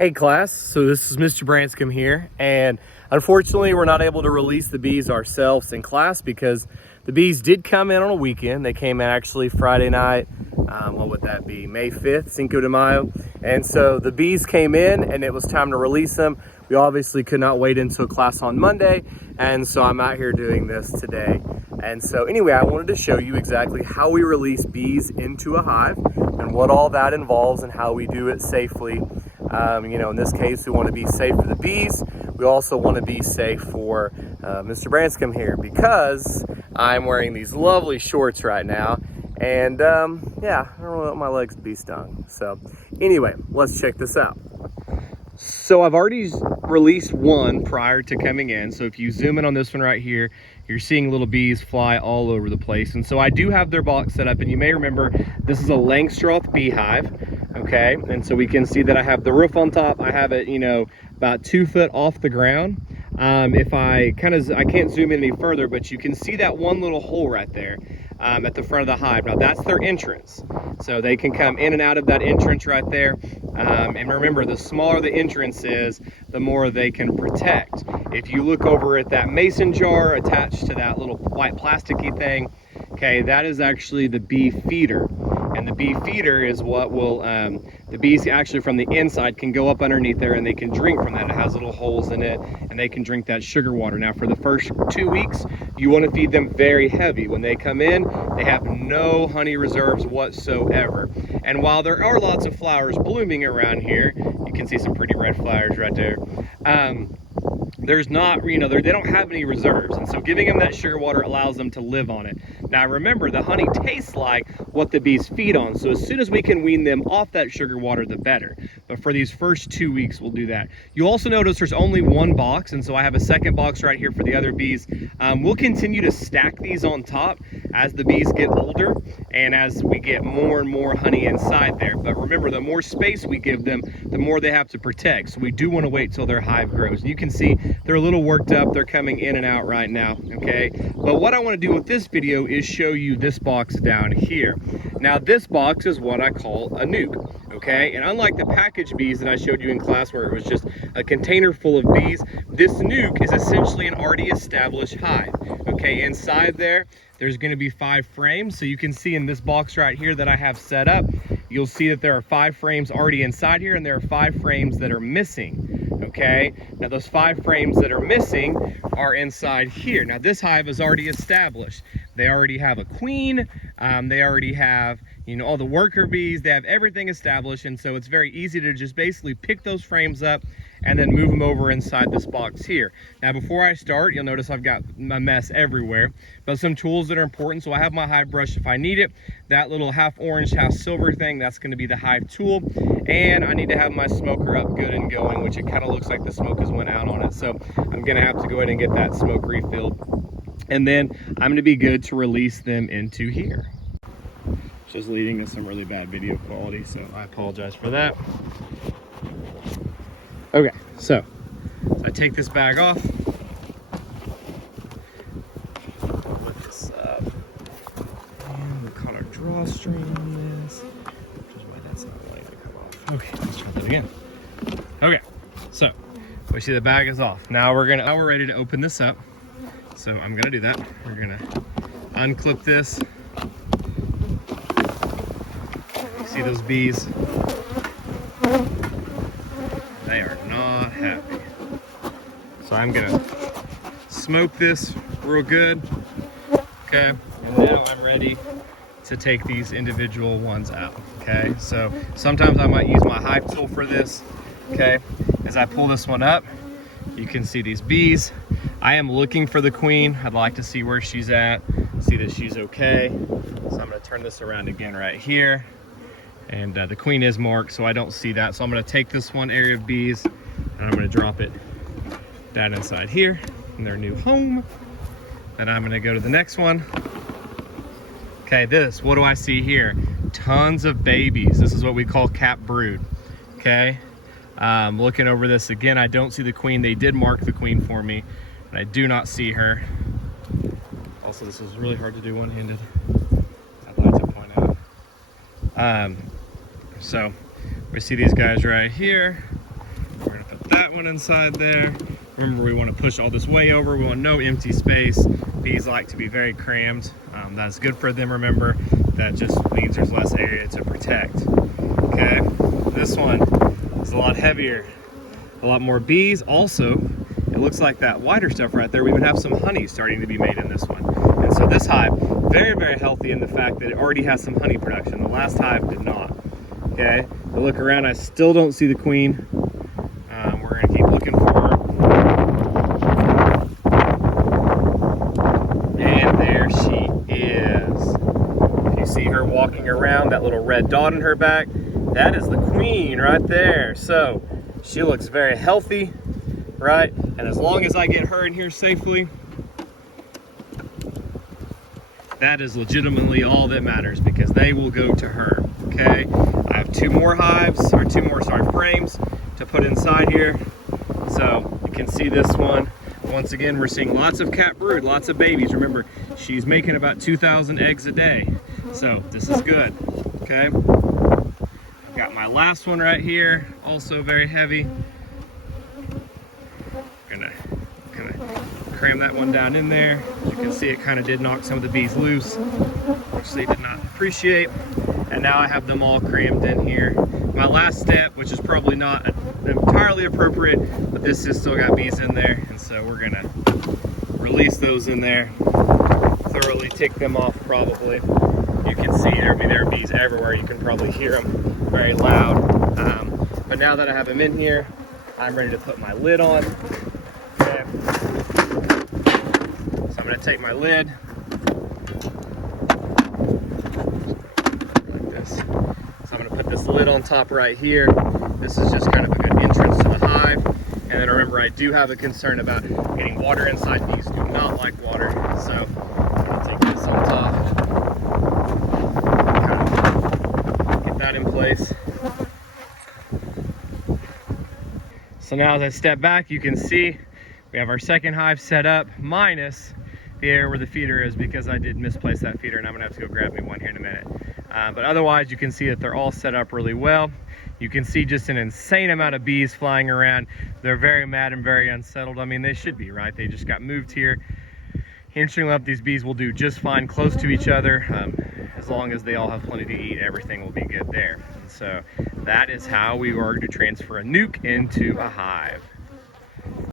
Hey class, so this is Mr. Branscum here, and unfortunately we're not able to release the bees ourselves in class because the bees did come in on a weekend. They came in actually Friday night, what would that be, May 5th, Cinco de Mayo. And so the bees came in and it was time to release them. We obviously could not wait until class on Monday, and so I'm out here doing this today. And so anyway, I wanted to show you exactly how we release bees into a hive and what all that involves and how we do it safely. In this case, we want to be safe for the bees. We also want to be safe for Mr. Branscum here because I'm wearing these lovely shorts right now. And yeah, I don't want my legs to be stung. So anyway, let's check this out. So I've already released one prior to coming in. So if you zoom in on this one right here, you're seeing little bees fly all over the place. And so I do have their box set up, and you may remember this is a Langstroth beehive, okay? And so we can see that I have the roof on top. I have it, about 2 foot off the ground. If I can't zoom in any further, but you can see that one little hole right there at the front of the hive. Now that's their entrance. So they can come in and out of that entrance right there. And remember, the smaller the entrance is, the more they can protect. If you look over at that mason jar attached to that little white plasticky thing, okay, that is actually the bee feeder. And the bee feeder is what will, the bees actually from the inside can go up underneath there and they can drink from that. It has little holes in it and they can drink that sugar water. Now for the first 2 weeks, you want to feed them very heavy. When they come in, they have no honey reserves whatsoever. And while there are lots of flowers blooming around here, you can see some pretty red flowers right there. There's not, they don't have any reserves. And so giving them that sugar water allows them to live on it. Now remember, the honey tastes like what the bees feed on. So as soon as we can wean them off that sugar water, the better. But for these first 2 weeks, we'll do that. You'll also notice there's only one box. And so I have a second box right here for the other bees. We'll continue to stack these on top as the bees get older and as we get more and more honey inside there. But remember, the more space we give them, the more they have to protect. So we do want to wait till their hive grows. And you can see they're a little worked up. They're coming in and out right now, okay? But what I want to do with this video is show you this box down here. Now this box is what I call a nuke, okay? And unlike the package bees that I showed you in class where it was just a container full of bees, this nuke is essentially an already established hive, okay? Inside there's going to be 5 frames. So you can see in this box right here that I have set up, you'll see that there are 5 frames already inside here and there are 5 frames that are missing. Okay, now those 5 frames that are missing are inside here. Now this hive is already established. They already have a queen, they already have, all the worker bees, they have everything established, and so it's very easy to just basically pick those frames up and then move them over inside this box here. Now before I start, you'll notice I've got my mess everywhere, but some tools that are important. So I have my hive brush if I need it. That little half orange, half silver thing, that's going to be the hive tool. And I need to have my smoker up good and going, which it kind of looks like the smoke has went out on it. So I'm going to have to go ahead and get that smoke refilled. And then I'm going to be good to release them into here. Just leading to some really bad video quality, so I apologize for that. Okay, so I take this bag off, put this up, and we'll cut our drawstring on this, which is why that's not wanting to come off. Okay, let's try that again. Okay, so we see the bag is off. Now we're ready to open this up. So I'm gonna do that. We're gonna unclip this. You see those bees? They are not happy. So I'm gonna smoke this real good, okay? And now I'm ready to take these individual ones out, okay? So sometimes I might use my hive tool for this, okay? As I pull this one up, you can see these bees. I am looking for the queen. I'd like to see where she's at, see that she's okay. So I'm gonna turn this around again right here. And the queen is marked, so I don't see that. So I'm gonna take this one area of bees and I'm gonna drop it down inside here in their new home. And I'm gonna go to the next one. Okay, what do I see here? Tons of babies. This is what we call cap brood, okay? Looking over this again, I don't see the queen. They did mark the queen for me, and I do not see her. Also, this is really hard to do one-handed, I'd like to point out. So we see these guys right here. that one inside there. Remember, we want to push all this way over. We want no empty space. Bees like to be very crammed. That's good for them, remember. That just means there's less area to protect. Okay, this one is a lot heavier, a lot more bees. Also, it looks like that whiter stuff right there, we would have some honey starting to be made in this one. And so this hive, very, very healthy in the fact that it already has some honey production. The last hive did not. Okay, I look around, I still don't see the queen. We're gonna keep looking for her. And there she is. If you see her walking around, that little red dot in her back, that is the queen right there. So she looks very healthy, right? And as long as I get her in here safely, that is legitimately all that matters, because they will go to her. Okay, I have two more frames to put inside here. So you can see this one. Once again, we're seeing lots of cat brood, lots of babies. Remember, she's making about 2,000 eggs a day. So this is good, okay? Got my last one right here, also very heavy. Gonna cram that one down in there. As you can see, it kind of did knock some of the bees loose, which they did not appreciate. And now I have them all crammed in here. My last step, which is probably not entirely appropriate, but this has still got bees in there, and so we're gonna release those in there, thoroughly tick them off probably. You can see there are bees everywhere. You can probably hear them very loud. But now that I have them in here, I'm ready to put my lid on. Okay. So I'm gonna take my lid, like this. So I'm gonna put this lid on top right here. This is just kind of a good entrance to the hive. And then remember, I do have a concern about getting water inside. Bees do not like water. So I'm gonna take this on top. Get that in place. So now as I step back, you can see we have our second hive set up, minus the area where the feeder is, because I did misplace that feeder, and I'm gonna have to go grab me one here in a minute. But otherwise, you can see that they're all set up really well. You can see just an insane amount of bees flying around. They're very mad and very unsettled. I mean, they should be, right? They just got moved here. Interestingly enough, these bees will do just fine close to each other. As long as they all have plenty to eat, everything will be good there. And so that is how we are to transfer a nuke into a hive.